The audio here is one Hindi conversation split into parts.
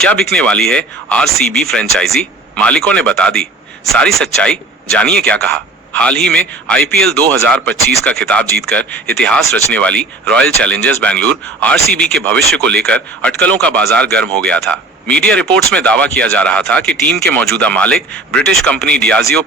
क्या बिकने वाली है आरसीबी फ्रेंचाइजी? मालिकों ने बता दी सारी सच्चाई, जानिए क्या कहा। हाल ही में आईपीएल 2025 का खिताब जीतकर इतिहास रचने वाली रॉयल चैलेंजर्स बेंगलुरु आरसीबी के भविष्य को लेकर अटकलों का बाजार गर्म हो गया था। मीडिया रिपोर्ट्स में दावा किया जा रहा था कि टीम के मौजूदा मालिक ब्रिटिश कंपनी डायाजियो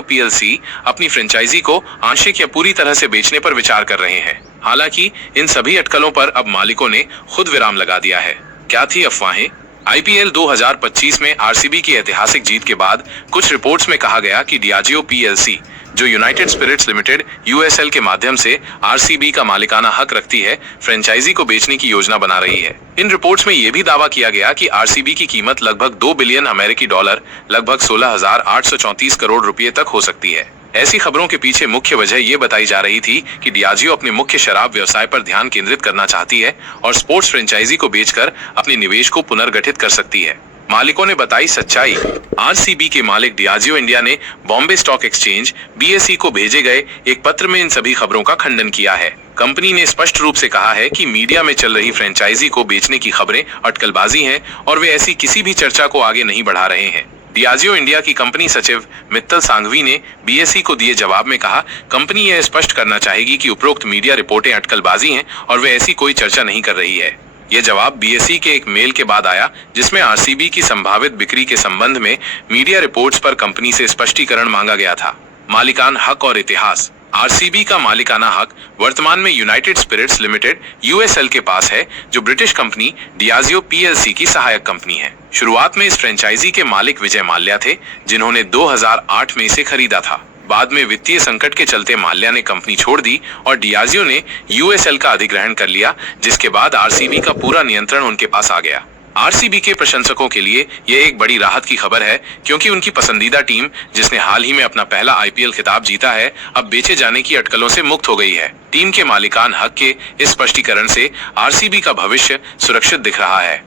पीएलसी अपनी फ्रेंचाइजी को आंशिक या पूरी तरह से बेचने पर विचार कर रहे हैं। हालांकि इन सभी अटकलों पर अब मालिकों ने खुद विराम लगा दिया है। क्या थी अफवाहें? आईपीएल 2025 में आरसीबी की ऐतिहासिक जीत के बाद कुछ रिपोर्ट्स में कहा गया कि डियाजियो पीएलसी, जो यूनाइटेड स्पिरिट्स लिमिटेड यूएसएल के माध्यम से आरसीबी का मालिकाना हक रखती है, फ्रेंचाइजी को बेचने की योजना बना रही है। इन रिपोर्ट्स में यह भी दावा किया गया कि आरसीबी की कीमत लगभग 2 बिलियन अमेरिकी डॉलर, लगभग 16,834 करोड़ रुपए तक हो सकती है। ऐसी खबरों के पीछे मुख्य वजह ये बताई जा रही थी कि डियाजियो अपने मुख्य शराब व्यवसाय पर ध्यान केंद्रित करना चाहती है और स्पोर्ट्स फ्रेंचाइजी को बेचकर अपने निवेश को पुनर्गठित कर सकती है। मालिकों ने बताई सच्चाई। आरसीबी के मालिक डियाजियो इंडिया ने बॉम्बे स्टॉक एक्सचेंज बीएसई को भेजे गए एक पत्र में इन सभी खबरों का खंडन किया है। कंपनी ने स्पष्ट रूप से कहा है कि मीडिया में चल रही फ्रेंचाइजी को बेचने की खबरें अटकलबाजी हैं और वे ऐसी किसी भी चर्चा को आगे नहीं बढ़ा रहे हैं। डियाजियो इंडिया की कंपनी सचिव मित्तल सांघवी ने बीएसई को दिए जवाब में कहा, कंपनी यह स्पष्ट करना चाहेगी कि उपरोक्त मीडिया रिपोर्टें अटकलबाजी हैं और वे ऐसी कोई चर्चा नहीं कर रही है। यह जवाब बीएसई के एक मेल के बाद आया जिसमें आरसीबी की संभावित बिक्री के संबंध में मीडिया रिपोर्ट्स पर कंपनी से स्पष्टीकरण मांगा गया था। मालिकान हक और इतिहास। आरसीबी का मालिकाना हक वर्तमान में यूनाइटेड स्पिरिट्स लिमिटेड यूएसएल के पास है, जो ब्रिटिश कंपनी डियाजियो पीएलसी की सहायक कंपनी है। शुरुआत में इस फ्रेंचाइजी के मालिक विजय माल्या थे, जिन्होंने 2008 में इसे खरीदा था। बाद में वित्तीय संकट के चलते माल्या ने कंपनी छोड़ दी और डियाजियो ने यूएसएल का अधिग्रहण कर लिया, जिसके बाद आरसीबी का पूरा नियंत्रण उनके पास आ गया। आरसीबी के प्रशंसकों के लिए यह एक बड़ी राहत की खबर है, क्योंकि उनकी पसंदीदा टीम, जिसने हाल ही में अपना पहला आईपीएल खिताब जीता है, अब बेचे जाने की अटकलों से मुक्त हो गई है। टीम के मालिकान हक के इस स्पष्टीकरण से आरसीबी का भविष्य सुरक्षित दिख रहा है।